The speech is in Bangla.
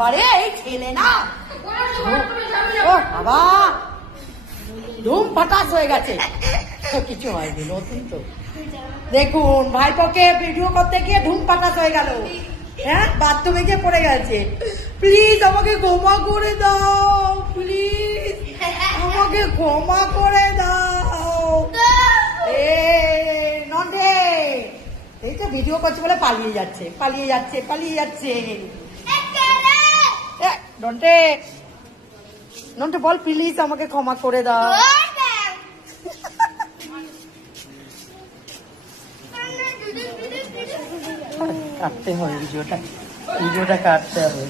বাবারে এই ছেলে না ও বাবা ধুম ফাটাস হয়ে গেছে কিছু হয়নি নতুন তো দেখুন ভাইপোকে ভিডিও করতে গিয়ে ধুম ফাটাস হয়ে গেল হ্যাঁ বাথরুমে গিয়ে পড়ে গেছে প্লিজ আমাকে ক্ষমা করে দাও প্লিজ আমাকে ক্ষমা করে দাও নন্দে এই তো ভিডিও করছে বলে পালিয়ে যাচ্ছে পালিয়ে যাচ্ছে পালিয়ে যাচ্ছে নন্টে নন্টে বল প্লিজ আমাকে ক্ষমা করে দাও কাটতে হবে ভিডিওটা কাটতে হবে